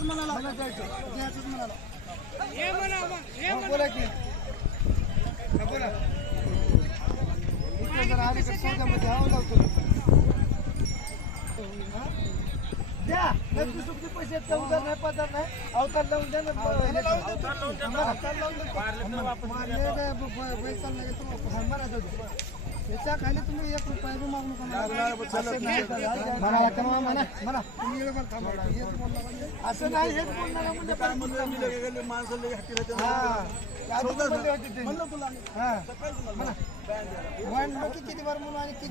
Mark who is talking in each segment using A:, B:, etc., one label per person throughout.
A: घ्यायचंच म्हणाला. घ्यायचंच म्हणाला.
B: बोला की. बोला. इकडे जर आले तर सौद्यामध्ये हाव लावतो? द्या. नक्की सुट्टी पैसे? उधार नाही पदार नाही. अवतार लावून द्या ना. अवतार लावून द्या. तुम्हाला? त्याच्याखाली तुम्ही एक रुपया बी मागू नका मला. असं नाही मग. हेच म्हणजे. बोलणार म्हणजे काय म्हणलं म्हणले. म्हणलं की किती बार म्हणून आणि किती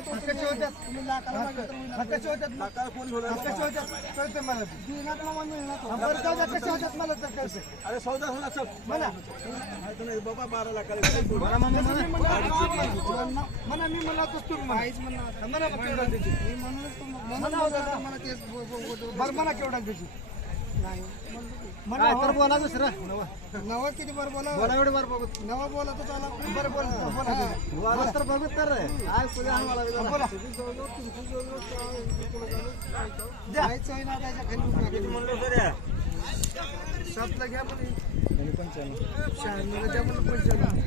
B: तो कसे होत्यात? तुम्ही लाखाला कसे होत्यात? कसे होत्यात? कळते मला ते. देण्यात मामा मिळणार कसे होत्यात मला तर कळते.
C: अरे सौदा होणार. नाही बाबा बारा लाखाला
B: म्हणा, मी म्हणला तोच तुम्ही म्हणा. म्हणा केवढा दादा. बरं म्हणा केवढा. म्हणा हो. बोला दुसरं. नवा. किती बरं बोला. बोला एवढे बरं बघत. नवा बोला तर चाला. बरं बोल. बोला. बोला तर बघत तर. आज तुझ्या बोला. जायचं आहे ना
C: त्याच्याखाली.
B: सातला घ्या म्हणे. शहाण्णवला द्या म्हणलं पंच्याण्णव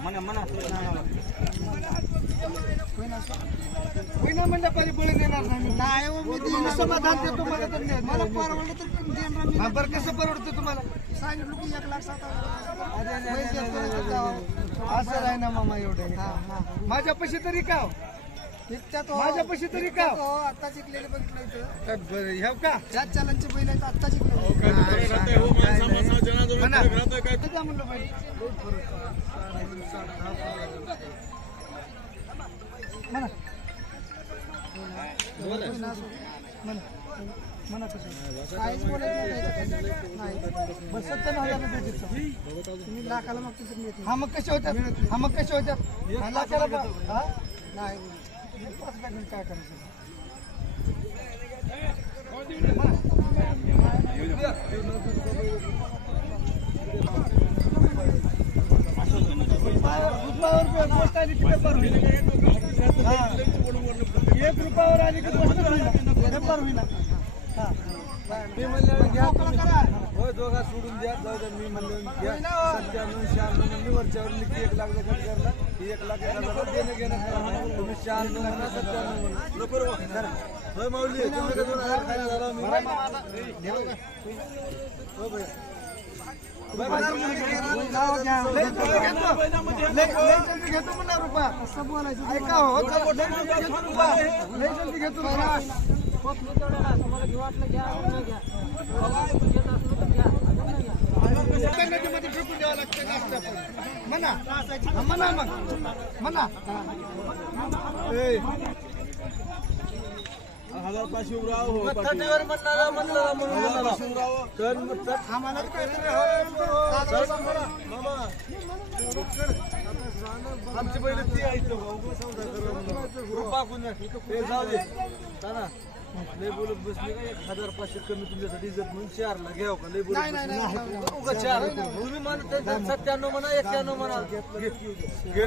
C: म्हणा म्हणा
B: म्हणलं बळी देणार नाही हो, मी समाधान देतो मला तर नाही. मला परवडलं तर देणार हा, बरं कसं परवडतं तुम्हाला सांगितलं की एक लाख सात हजार असं आहे ना मामा एवढं माझ्या पैसे तरी का माझ्या पैसे तरी का? आता शिकलेले बघितलं इथं. बरं ह्या का? ज्यात चालांचे बैल आहेत आता म्हणा. म्हणलं बैल म्हणा. म्हणा. म्हणा कसं काहीच बोलायचं नाही त्याच्यात. नाही. बस सत्त्याण्णव हजार रुपये देतो. तुम्ही लाखाला मिळत हा मग कसे होत्यात? हा मग कसे होत्यात? हा, लाखाला बा- हा? नाही. काय हा. एक रुपयावर आली की पेपर होईल हा.
C: दोघा सोडून द्या. जाऊ द्या मी म्हणलं घ्या सत्त्याण्णव शहाण्णव म्हणली वरच्यावर लिखी एक लाख कट करला ही एक लाख देणं घेणं. तुम्ही शहाण्णव म्हणा सत्त्याण्णव म्हणा नको रे बा. होय माऊली तुम्ही दोन हजार खायला झाला मी हो
B: घेतो. म्हणा रुपया. ऐका हो, जरा लय जल्दी घेतो नदीमध्ये फेकून द्यावं लागतं जास्त म्हणा म्हणा मग म्हणा
C: हजार पाचशे उराव
B: थर्टीवर म्हणणारा म्हणणारा म्हणून म्हणणारा.
C: तर तर मामा आमची पहिले ती ऐकलं भाऊ. करा म्हणून. रुपा कुणी जाऊ दे लय बोलत बसले का? एक हजार पाचशे कमी तुमच्यासाठी इज्जत म्हणून चारला घ्याव का? लय बोलत
B: नाही, नाही, नाही, नाही, नाही.
C: उगा चार. तुम्ही म्हणत सत्त्याण्णव म्हणा एक्क्याण्णव म्हणा. घे. घे.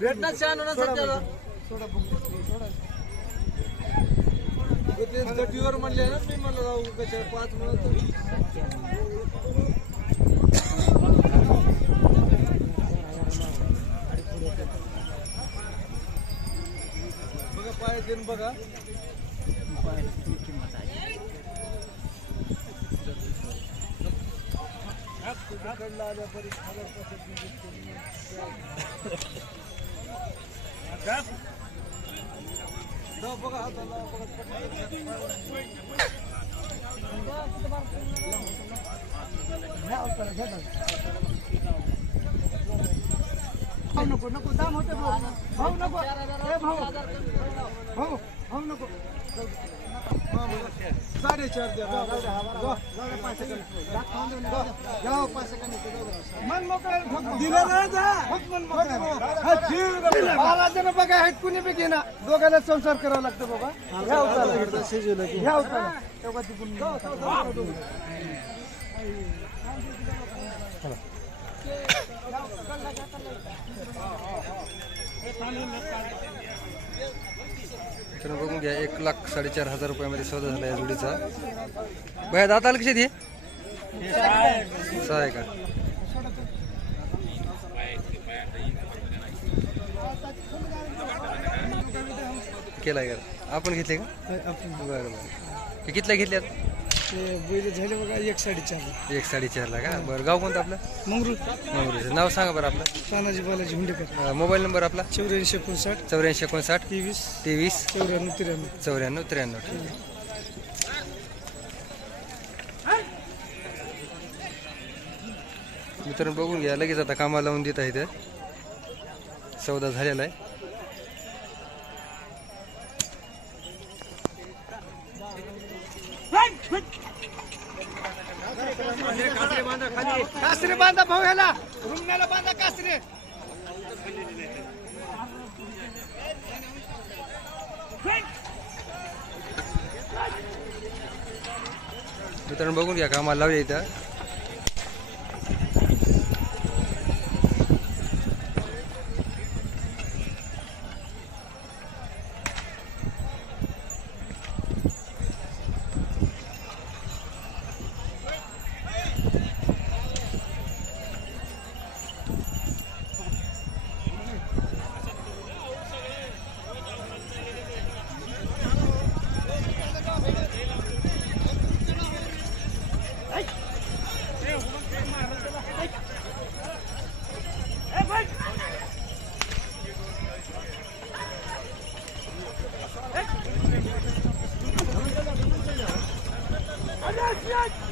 C: भेटणार शहाण्णव ना सत्त्याण्णव
B: सोडा.
C: ते गटीवर म्हणले ना मी म्हणलं राहू कशा पाच म्हणत बघा. बघा बघा
B: घ्या अवतारा, घ्या दादा. भाऊ नको नको दाम होते भाऊ नको ए भाऊ भाऊ भाऊ नको हा जाऊ दे. मन मोकळं.
C: हा,
B: बघा आहेत कुणी बी घेणार दोघांना संसार करावा लागतो बाबा घ्या उतारा. घ्या उतारा. तेव्हा तिकडून
D: तर बघून घ्या एक लाख साडेचार हजार रुपयामध्ये सौदा झाला या जोडीचा. बया दात आलं कशी दे सहा आहे का? केला गेला आपण घेतले का? बरं बरं. कितल्या घेतल्यात?
B: ते बैल झाले बघा एक साडेचार.
D: एक साडेचारला का? बरं गाव कोणतं आपलं?
B: मंगरूळ.
D: मंगरुळचं. नाव सांगा बरं आपलं.
B: तानाजी बालाजी हुंडेकर.
D: अं, मोबाईल नंबर आपला?
B: चौऱ्याऐंशी एकोणसाठ.
D: चौऱ्याऐंशी एकोणसाठ.
B: तेवीस.
D: तेवीस.
B: चौऱ्याण्णव त्र्याण्णव.
D: चौऱ्याण्णव त्र्याण्णव. ठीक आहे मित्रांनो बघून घ्या. लगेच आता कामाला लावून देत आहे ते सौदा झालेला आहे.
B: कासरे बांधा भाऊ ह्याला रुग्णाला बांधा कासरे.
D: मित्रांनो बघून घ्या कामाला लावूया इथं.
B: Yeah.